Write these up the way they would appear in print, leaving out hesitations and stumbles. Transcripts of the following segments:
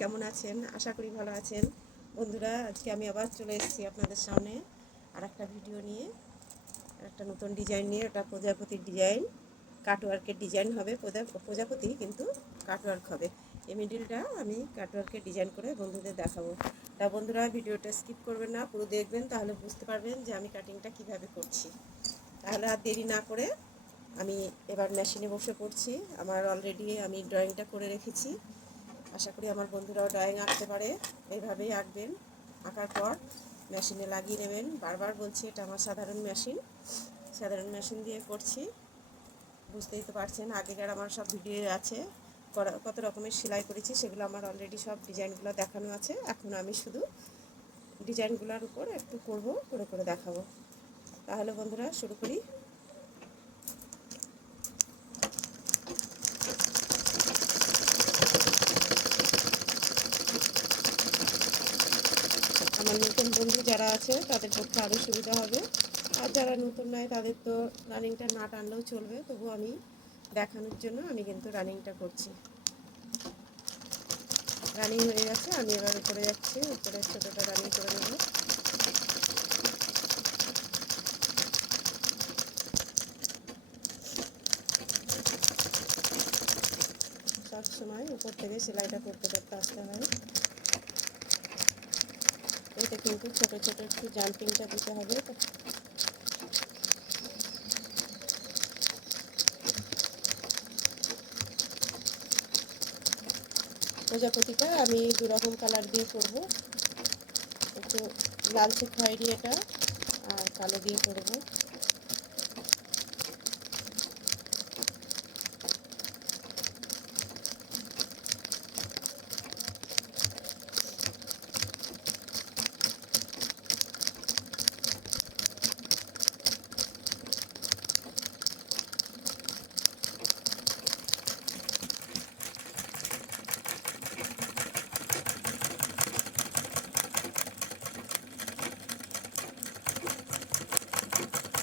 কেমন আছেন? আশা করি ভালো আছেন। বন্ধুরা, আজকে আমি আবার চলে এসেছি আপনাদের সামনে আর একটা ভিডিও নিয়ে, একটা নতুন ডিজাইন নিয়ে। ওটা প্রজাপতির ডিজাইন, কাটওয়ার্কের ডিজাইন হবে। প্রজাপতি কিন্তু কাটওয়ার্ক হবে। এই মিডিলটা আমি কাটওয়ার্কের ডিজাইন করে বন্ধুদের দেখাবো। তা বন্ধুরা, ভিডিওটা স্কিপ করবেন না, পুরো দেখবেন, তাহলে বুঝতে পারবেন যে আমি কাটিংটা কিভাবে করছি। তাহলে আর দেরি না করে আমি এবার মেশিনে বসে পড়ছি। আমার অলরেডি আমি ড্রয়িংটা করে রেখেছি। আশা করি আমার বন্ধুরাও ড্রয়িং আঁকতে পারে। এইভাবেই আঁকবেন। আঁকার পর মেশিনে লাগিয়ে নেবেন। বারবার বলছি, এটা আমার সাধারণ মেশিন দিয়ে করছি। বুঝতেই তো পারছেন, আগেকার আমার সব ভিডিও আছে, কত রকমের সেলাই করেছি, সেগুলো আমার অলরেডি সব ডিজাইনগুলো দেখানো আছে। এখন আমি শুধু ডিজাইনগুলোর উপর একটু করে করে দেখাবো। তাহলে বন্ধুরা, শুরু করি। আমার নতুন বন্ধু যারা আছে তাদের পক্ষে আরও সুবিধা হবে, আর যারা নতুন নয় তাদের তো রানিংটা না টানলেও চলবে। তবু আমি দেখানোর জন্য আমি কিন্তু রানিংটা করছি। রানিং হয়ে গেছে, আমি এবার উপরে যাচ্ছি। উপরে ছোটোটা রানিং করে নেব। সবসময় উপর থেকে সেলাইটা করতে করতে আসতে হয়। এতে কিন্তু ছোটো ছোটো একটু জাম্পিংটা দিতে হবে। প্রজাপতিটা আমি দুরকম কালার দিয়ে করব। একটু লালচে খয়েরি এটা, আর কালো দিয়ে করব।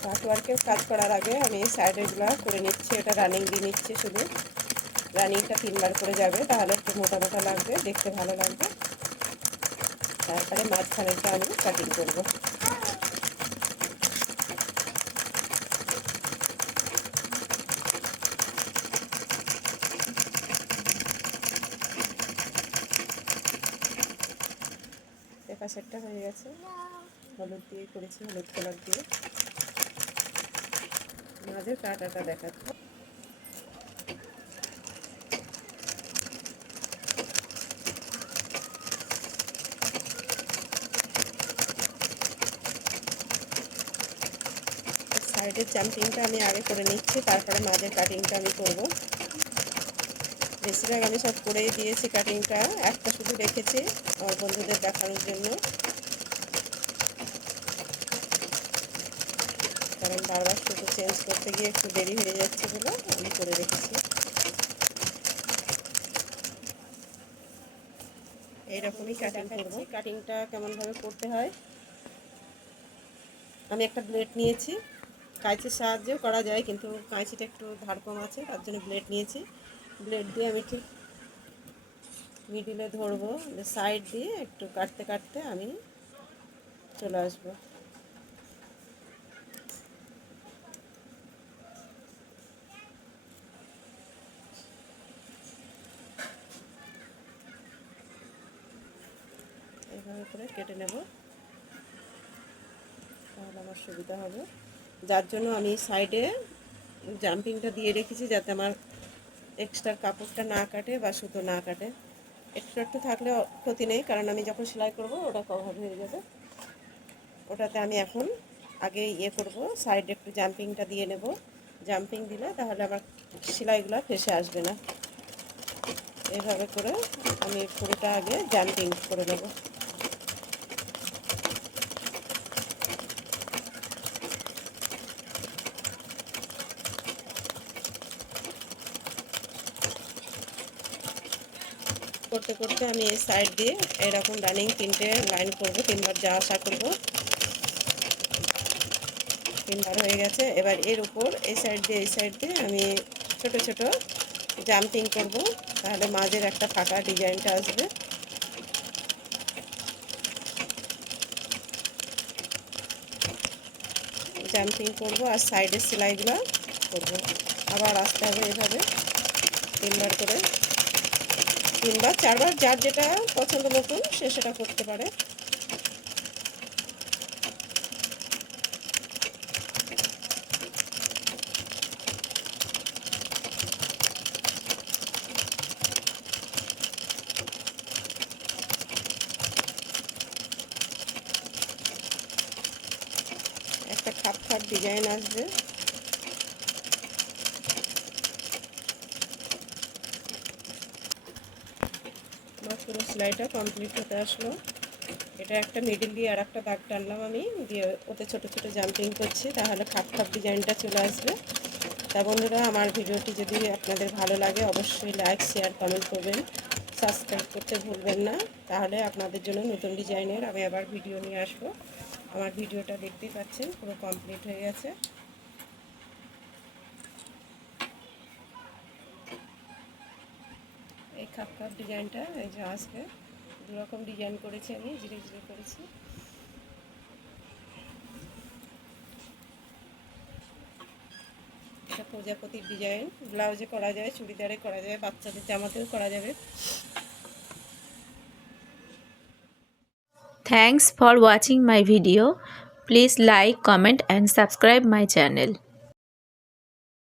কাটওয়ার্কের কাজ করার আগে আমি সাইডেরগুলো করে নিচ্ছি। এটা রানিং দিয়ে নিচ্ছে, শুধু রানিংটা 3বার করে যাবে, তাহলে একটু মোটা মোটা লাগবে, দেখতে ভালো লাগবে। তারপরে মাঝখানেরটা আমি কাটিং করব। দেখা সেটটা হয়ে গেছে, হলুদ দিয়ে করেছি, হলুদ কালার দিয়ে। মাঝের কাটাটা দেখাচ্ছি। সাইডের জাম্পিংটা আমি আগে করে নিচ্ছি, তারপরে মাঝের কাটিংটা আমি করব। বেশিরভাগ আমি সব করেই দিয়েছি কাটিংটা, একটা শুধু রেখেছি আমার বন্ধুদের দেখানোর জন্য, কারণ বারবার শুধু চেঞ্জ করতে গিয়ে একটু দেরি হয়ে যাচ্ছে বলে আমি করে রেখেছি। এইরকমই কাটিং করবো। কাটিংটা কেমনভাবে করতে হয়, আমি একটা ব্লেড নিয়েছি। কাঁচির সাহায্যেও করা যায়, কিন্তু কাঁচিটা একটু ধার কম আছে, তার জন্য ব্লেড নিয়েছি। ব্লেড দিয়ে আমি ঠিক মিডিলে ধরবো, সাইড দিয়ে একটু কাটতে কাটতে আমি চলে আসবো। এইভাবে করে কেটে নেব, তাহলে আমার সুবিধা হবে। যার জন্য আমি সাইডে জাম্পিংটা দিয়ে রেখেছি, যাতে আমার এক্সট্রা কাপড়টা না কাটে বা সুতো না কাটে। একটু একটু থাকলে ক্ষতি নেই, কারণ আমি যখন সেলাই করব ওটা কভার হয়ে যাবে। ওটাতে আমি এখন আগে করব, সাইডে একটু জাম্পিংটা দিয়ে নেব। জাম্পিং দিলে তাহলে আমার সেলাইগুলো ফেসে আসবে না। এইভাবে করে আমি পুরোটা আগে জাম্পিং করে নেব। করতে করতে আমি এই সাইড দিয়ে এরকম রানিং 3টে লাইন করব, 3বার যাওয়া আসা করব। 3বার হয়ে গেছে। এবার এর উপর এই সাইড দিয়ে আমি ছোট ছোট জাম্পিং করব, তাহলে মাঝের একটা ফাঁকা ডিজাইনটা আসবে। জাম্পিং করব আর সাইডের সেলাইগুলো করব। আবার আসতে হবে এভাবে 3বার করে, 3বার 4বার, যার যেটা পছন্দ মতন সে সেটা করতে পারে। একটা খাপ খাপ ডিজাইন আসবে। আমার পুরো সেলাইটা কমপ্লিট হতে আসলো। এটা একটা মিডিল দিয়ে আর একটা দাগ টানলাম আমি, দিয়ে ওতে ছোট ছোট জাম্পিং করছি, তাহলে খাপ খাপ ডিজাইনটা চলে আসবে। তা বন্ধুরা, আমার ভিডিওটি যদি আপনাদের ভালো লাগে অবশ্যই লাইক, শেয়ার, কমেন্ট করবেন, সাবস্ক্রাইব করতে ভুলবেন না। তাহলে আপনাদের জন্য নতুন ডিজাইনের আমি আবার ভিডিও নিয়ে আসবো। আমার ভিডিওটা দেখতেই পাচ্ছেন পুরো কমপ্লিট হয়ে গেছে। এই খাপ খাপ ডিজাইনটা এই যে আসবে। দুরকম ডিজাইন করেছি আমি, জিরে জিরে করেছি। এটা প্রজাপতির ডিজাইন, ব্লাউজে করা যায়, চুড়িদারে করা যায়, বাচ্চাদের জামাতেও করা যাবে। Thanks for watching my video. Please like, comment and subscribe my channel.